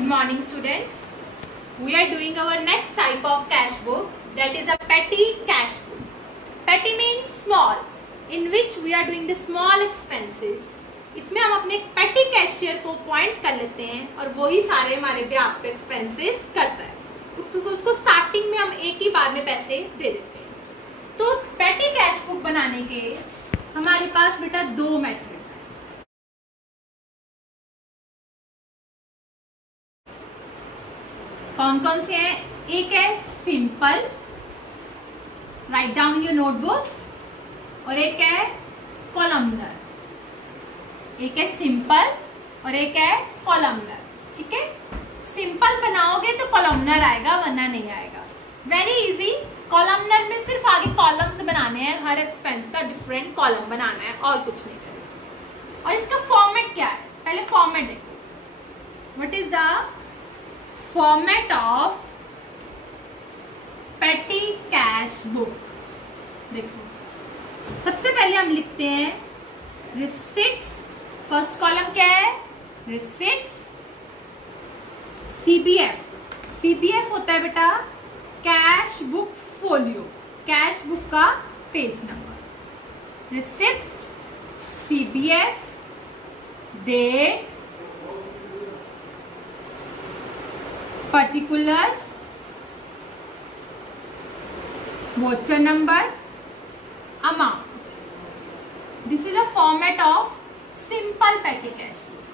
Good morning, students. We are doing our next type of cash book, that is a petty cash book. Petty means small, in which we are doing the small expenses. इसमें हम अपने petty cashier को point कर लेते हैं और वही सारे हमारे ब्याज पे एक्सपेंसेस करता है। उसको स्टार्टिंग में हम एक ही बार में पैसे दे देते हैं। तो petty cash book बनाने के हमारे पास बेटा दो मेथड्स हैं। कौन कौन से हैं? एक है simple, write down your notebooks, और एक है कॉलमनर। एक है सिंपल और एक है कॉलमनर। ठीक है, सिंपल बनाओगे तो कॉलमनर आएगा, वरना नहीं आएगा। Very easy. कॉलमनर में सिर्फ आगे कॉलम्स बनाने हैं, हर एक्सपेंस का डिफरेंट कॉलम बनाना है और कुछ नहीं करना। और इसका फॉर्मेट क्या है? पहले फॉर्मेट देखो। What is the format of पेटी कैश बुक? देखो, सबसे पहले हम लिखते हैं रिसिट्स। फर्स्ट कॉलम क्या है? रिसिट्स। सीबीएफ। सीबीएफ होता है बेटा cash book folio, cash book का page number. Receipts, CBF, date, particulars, voucher number, amount. This is a format of simple petty cash book.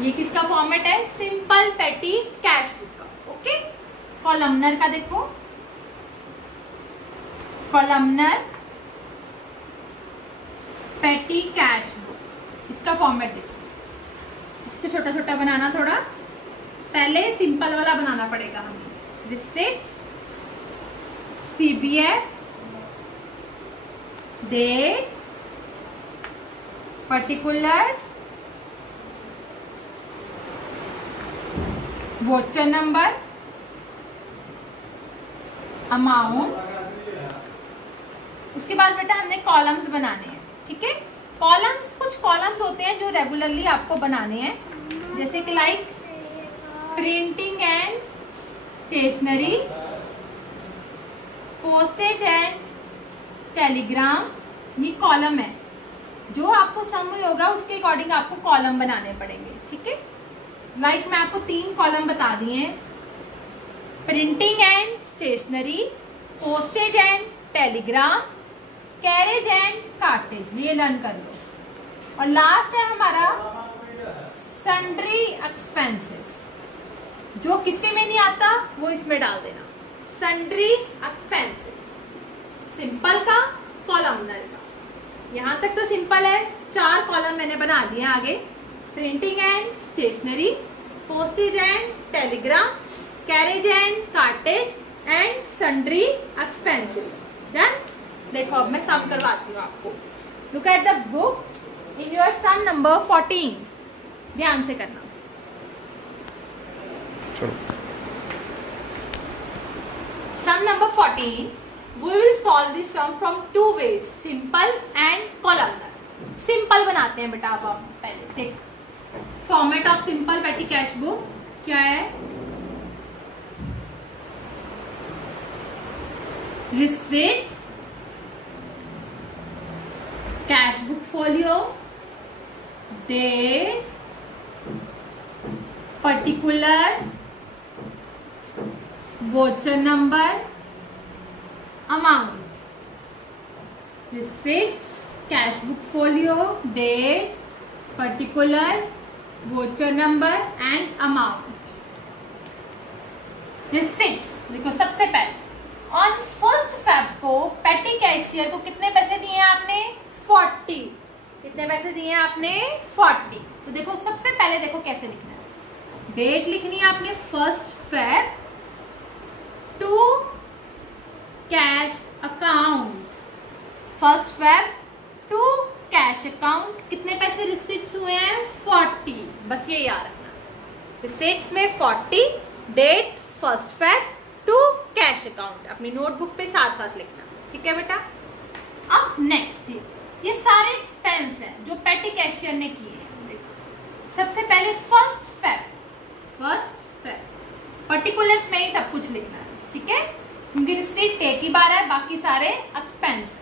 ये किसका फॉर्मेट है? सिंपल पेटी कैश बुक का। Okay, columnar का देखो। कॉलमनर पेटी cash book, इसका format देखो। इसको छोटा छोटा बनाना थोड़ा, पहले सिंपल वाला बनाना पड़ेगा हमें। Receipts, CBF, date, particulars, voucher number, amount. उसके बाद बेटा हमने कॉलम्स बनाने हैं। ठीक है, कॉलम्स, कुछ कॉलम्स होते हैं जो रेगुलरली आपको बनाने हैं, जैसे कि like printing and stationery, postage and telegram. ये कॉलम है, जो आपको समझ होगा उसके अकॉर्डिंग आपको कॉलम बनाने पड़ेंगे। ठीक है, लाइक मैं आपको 3 कॉलम बता दिए हैं। Printing and stationery, postage and telegram, carriage and cartage. ये लर्न कर लो। और लास्ट है हमारा सन्ड्री एक्सपेंसेस, जो किसी में नहीं आता वो इसमें डाल देना। सन्ड्री एक्सपेंसेस, सिंपल का, कॉलमनर का। यहां तक तो सिंपल है, 4 कॉलम मैंने बना दिए आगे। Printing and stationery, postage and telegram, carriage and cartage and sundry expenses. Done. देखो अब मैं सम करवाती हूँ आपको। Look at the book in your sum number 14। ध्यान से करना। Sum number 14. We will solve this sum from 2 ways, simple and columnar. Simple बनाते हैं बेटा। अब हम पहले देखो format of simple petty cash book क्या है। Receipts, cash book folio, date, particulars, voucher number, amount. Receipts, cash book folio, date, particulars, voucher number and amount. Receipts देखो, सबसे पहले ऑन 1 Feb को पेटी कैशियर को कितने पैसे दिए हैं आपने? 40। कितने पैसे दिए हैं आपने? 40। तो देखो सबसे पहले देखो कैसे लिखना है। डेट लिखनी है आपने 1 Feb to cash account. 1 Feb to cash account. कितने पैसे रिसिट्स हुए हैं? 40। बस ये याद रखना, रिसिट्स में 40, date 1 Feb to cash account. अपनी नोटबुक पे साथ साथ लिखना। ठीक है बेटा। अब नेक्स्ट, ये सारे एक्सपेंस हैं जो पेटी कैशियर ने किए हैं। सबसे पहले 1 Feb 1 फेब। पर्टिकुलर्स में ही सब कुछ लिखना है, ठीक है, क्योंकि रिसीट एक ही बार है, बाकी सारे एक्सपेंस।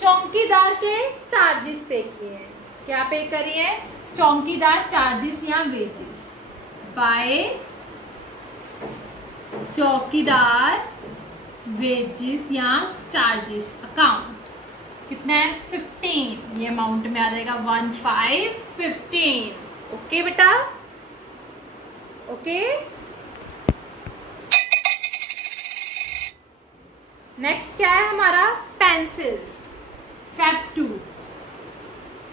चौकीदार के चार्जेस पे किए हैं, क्या पे करिए, चौकीदार चार्जेस या वेजेस बाय चौकीदार वेजेस या चार्जेस अकाउंट कितना है 15, ये अमाउंट में आ जाएगा 1515। ओके बेटा, ओके। नेक्स्ट क्या है हमारा, पेंसिल्स फेब 2,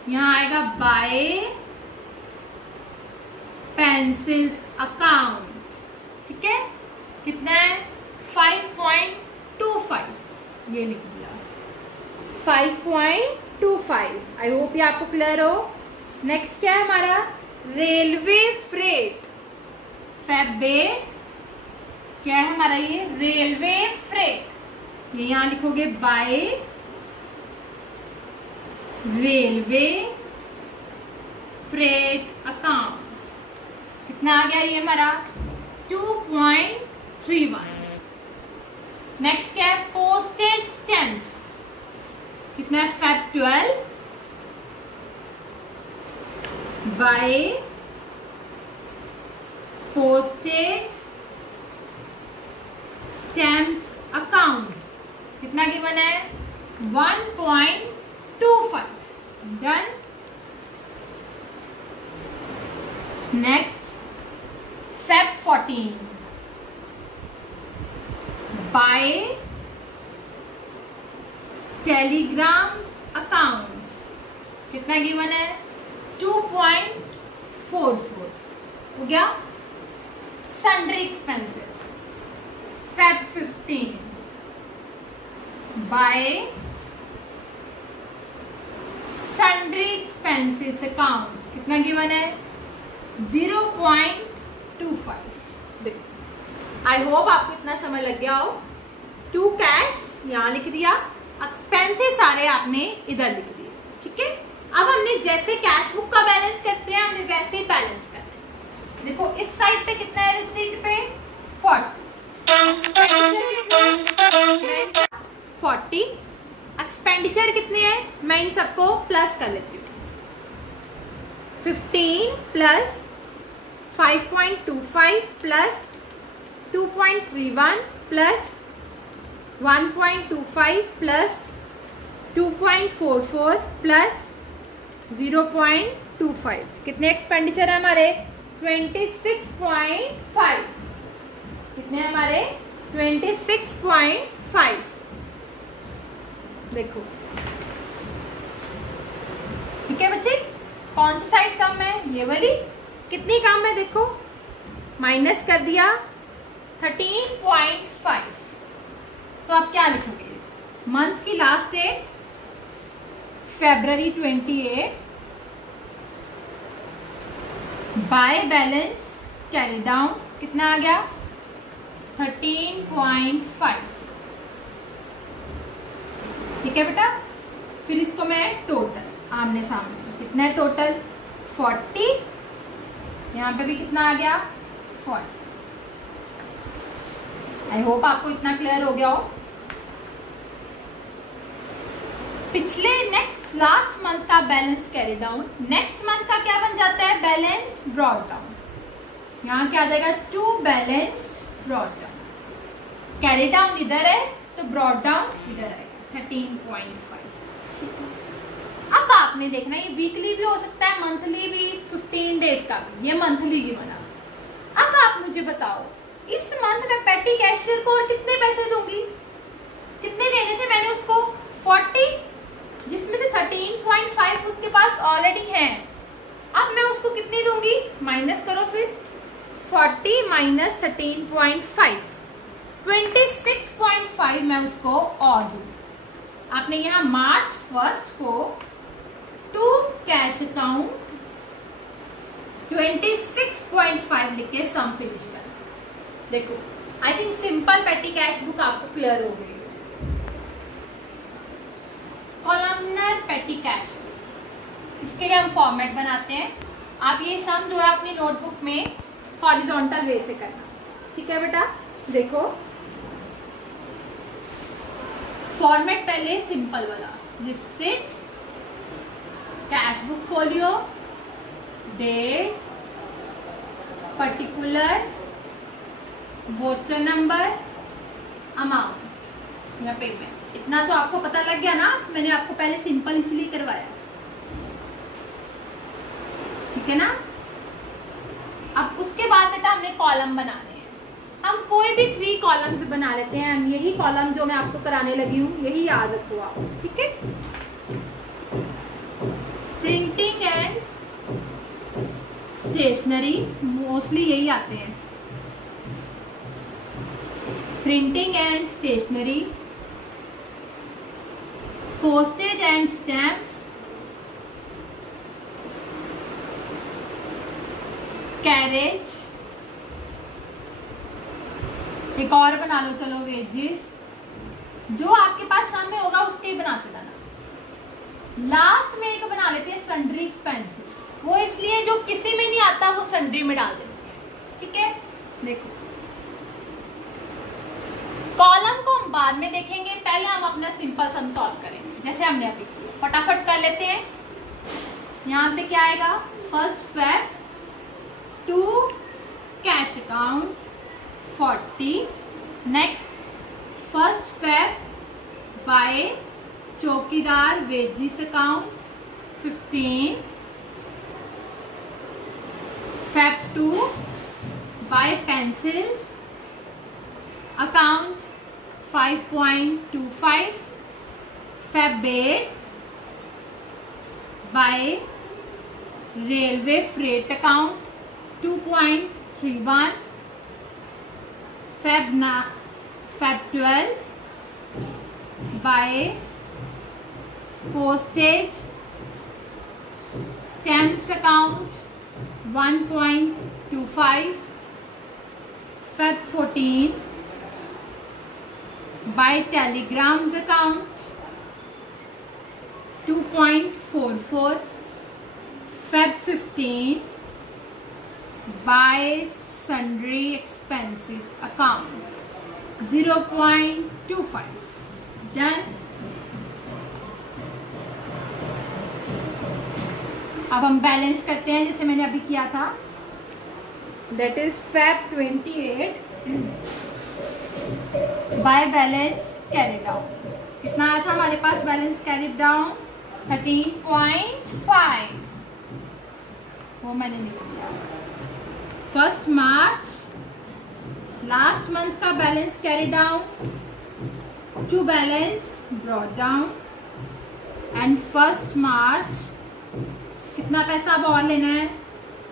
यहां आएगा बाय पेंसिल्स अकाउंट, ठीक है, कितना है 5.25, ये लिख दिया 5.25। आई होप ये आपको क्लियर हो। नेक्स्ट क्या है हमारा, रेलवे फ्रेट फेब 8, क्या है हमारा ये रेलवे फ्रेट, ये यहां लिखोगे बाय रेलवे फ्रेट अकाउंट, कितना आ गया ये हमारा 2.31। नेक्स्ट क्या है, पोस्टेज स्टैम्प्स, कितना है Feb 12 by postage stamps account, कितना गिवन है 1.25। Done. Next Feb 14 by telegrams account, कितना गिवन है 2.44 हो गया। Sundry expenses Feb 15 by sundry expenses account, कितना गिवन है 0.25। आई होप आपको इतना समझ लग गया हो। टू कैश यहां लिख दिया, एक्सपेंसेस सारे आपने इधर लिख दिए, ठीक है। अब हमने जैसे कैश बुक का बैलेंस करते हैं, हमने वैसे ही बैलेंस करना है। देखो इस साइड पे कितना है, रिसीट पे 40, एक्सपेंडिचर कितने हैं, मैं इन सबको प्लस कर लेती हूँ। 15 plus 5.25 plus 2.31 plus 1.25 plus 2.44 plus 0.25, कितने एक्सपेंडिचर है हमारे 26.5, कितने हमारे 26.5। देखो ठीक है बच्चे, कौन सी साइड कम है, ये वाली, कितनी कम है देखो, माइनस कर दिया 13.5। तो आप क्या लिखोगे, मंथ की last date February 28 by balance carry down, कितना आ गया 13.5, ठीक है बेटा। फिर इसको मैं टोटल आमने सामने, कितना है टोटल 40, यहाँ पे भी कितना आ गया 40। आई होप आपको इतना क्लियर हो गया हो। पिछले नेक्स्ट लास्ट मंथ का balance carry down, next month का क्या बन जाता है, बैलेंस ब्रॉट डाउन। यहाँ क्या आ जाएगा, to balance brought down, carry down इधर है तो ब्रॉट डाउन इधर आएगा 13.5। अब आपने देखना ये वीकली भी हो सकता है, मंथली भी, 15 डेज का भी, ये मंथली ही बना। अब आप मुझे बताओ इस मंथ में पेटी कैशियर को और कितने पैसे दूंगी, कितने देने थे मैंने उसको 40, जिसमें से 13.5 उसके पास ऑलरेडी है। अब मैं उसको कितनी दूंगी, माइनस करो फिर 40 माइनस 13.5, 26.5 मैं उसको और दूं। आपने यहाँ मार्च 1 को टू कैश अकाउंट 26.5 लिख के सम फिनिश कर। देखो I think simple petty cash book आपको क्लियर हो गई। कॉलमनर पेटी कैश बुक, इसके लिए हम फॉर्मेट बनाते हैं। आप ये सम जो है अपनी नोटबुक में हॉरिजॉन्टल वे से करना। ठीक है बेटा, देखो फॉर्मेट पहले सिंपल वाला, receipts, cash book folio, date, particulars, voucher number, amount या पेमेंट। इतना तो आपको पता लग गया ना, मैंने आपको पहले सिंपल इसलिए करवाया। ठीक है ना। अब उसके बाद बेटा हमने कॉलम बनाने हैं। हम कोई भी 3 कॉलम्स बना लेते हैं। हम यही कॉलम जो मैं आपको कराने लगी हूं यही याद रखो आप। ठीक है, प्रिंटिंग एंड स्टेशनरी, मोस्टली यही आते हैं। Printing and stationery, postage and stamps, carriage, एक और बना लो चलो, वेजेस। जो आपके पास सामने होगा उसके बनाते जाना। लास्ट में एक बना लेते हैं सन्ड्री एक्सपेंसेस, वो इसलिए जो किसी में नहीं आता वो सन्ड्री में डाल देते हैं। ठीक है, देखो कॉलम को हम बाद में देखेंगे, पहले हम अपना सिंपल सम सॉल्व करेंगे जैसे हमने अभी किया। फटाफट कर लेते हैं। यहाँ पे क्या आएगा, 1 Feb to cash account 40, next 1 Feb by chowkidar wages account 15, Feb 2 by pencils account 5.25, Feb 8 by railway freight account 2.31, Feb 12 by postage stamps account 1.25, Feb 14 by telegrams account 2.44, Feb 15 by sundry expenses account 0.25. Done. अब हम balance करते हैं जैसे मैंने अभी किया था। That is Feb 28 by balance carried down. कितना आया था हमारे पास बैलेंस कैरिड डाउन? 13.5, वो मैंने लिख लिया। 1 मार्च लास्ट मंथ का balance carried down to balance brought down, and 1 March कितना पैसा अब और लेना है?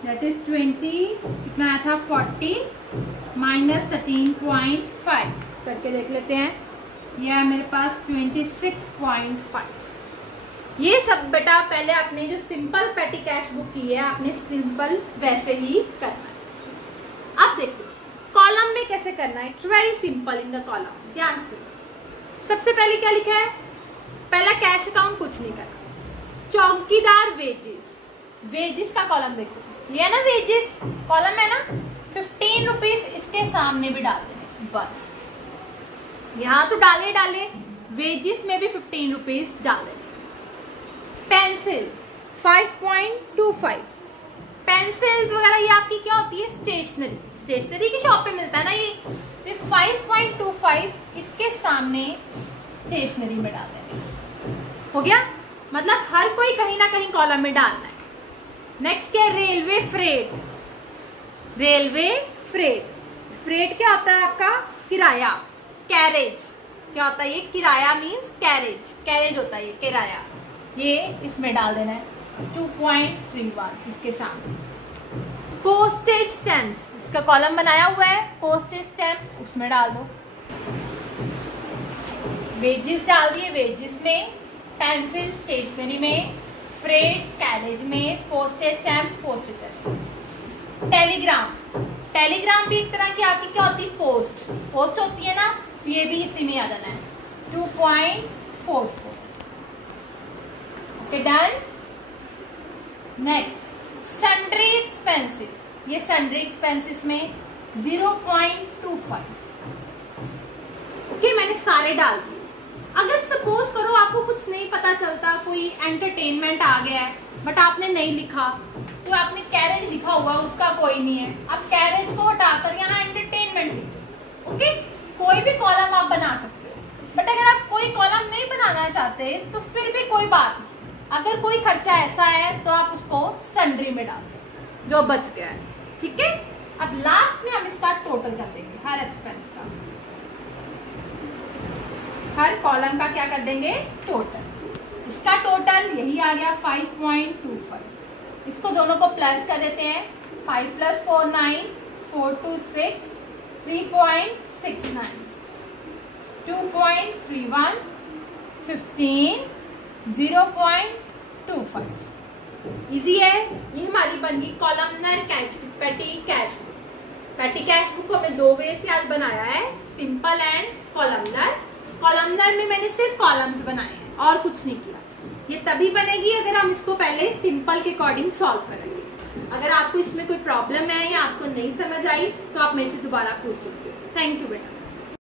दैट इज 20, कितना आया था? 40 माइनस 13.5 करके देख लेते हैं। यह है मेरे पास 26.5। ये सब बेटा पहले आपने जो सिंपल पेटी कैश बुक की है आपने सिंपल वैसे ही करना है। अब देखो कॉलम में कैसे करना है। It's very simple in the column. ध्यान से सबसे पहले क्या लिखा है? पहला कैश अकाउंट कुछ नहीं करना। चौकीदार वेजेस, वेजेस का कॉलम देखो, ये है ना वेजेस कॉलम है ना, 15 रुपीज इसके सामने भी डाल देने बस। यहां तो डाले वेजेस में भी 15 रुपीज डाल देने। पेंसिल 5.25, पेंसिल्स वगैरह ये आपकी क्या होती है? स्टेशनरी, स्टेशनरी की शॉप पे मिलता है ना ये। तो 5.25 इसके सामने स्टेशनरी में डाल देने। हो गया, मतलब हर कोई कहीं ना कहीं कॉलम में डालना है। नेक्स्ट क्या है? Railway freight, railway freight, freight क्या होता है आपका? किराया। कैरेज क्या होता है? ये किराया मीन्स कैरेज, कैरेज होता है ये किराया। ये इसमें डाल देना है 2.31 इसके सामने। पोस्टेज स्टैम्प्स, इसका कॉलम बनाया हुआ है पोस्टेज स्टैम्प, उसमें डाल दो। वेजेस डाल दिए, वेजेस में, पेंसिल स्टेशनरी में, फ्रेट कैरेज में, postage stamp postage. Telegram, Telegram भी एक तरह की आपकी क्या होती है? पोस्ट, पोस्ट होती है ना, ये भी इसी में आ जाना है 2.44। Okay done. Next sundry expenses, ये सन्ड्री एक्सपेंसेस में 0.25। ओके, मैंने सारे डाल दिए। अगर सपोज करो आपको कुछ नहीं पता चलता, कोई एंटरटेनमेंट आ गया है बट आपने नहीं लिखा, तो आपने कैरेज लिखा हुआ उसका कोई नहीं है, आप कैरेज को हटाकर यहाँ एंटरटेनमेंट लिखो। ओके, कोई भी कॉलम आप बना सकते हो, बट अगर आप कोई कॉलम नहीं बनाना चाहते तो फिर भी कोई बात नहीं, अगर कोई खर्चा ऐसा है तो आप उसको सन्ड्री में डाल दो जो बच गया है। ठीक है, अब लास्ट में हम इसका टोटल कर देंगे, हर एक्सपेंस का, हर कॉलम का क्या कर देंगे, टोटल। इसका टोटल यही आ गया 5.25। इसको दोनों को प्लस कर देते हैं, 5 + 4 9, 4 2 6, 3.69, 2.31, 15, 0.25। इजी है। ये हमारी बन गई कॉलमनर पेटी कैश बुक। पेटी कैश बुक को हमने 2 वे से आज बनाया है, सिंपल एंड कॉलमनर। कॉलमनर में मैंने सिर्फ कॉलम्स बनाए हैं और कुछ नहीं किया। ये तभी बनेगी अगर हम इसको पहले सिंपल के अकॉर्डिंग सॉल्व करेंगे। अगर आपको इसमें कोई प्रॉब्लम है या आपको नहीं समझ आई तो आप मेरे से दोबारा पूछ सकते हो। थैंक यू बेटा।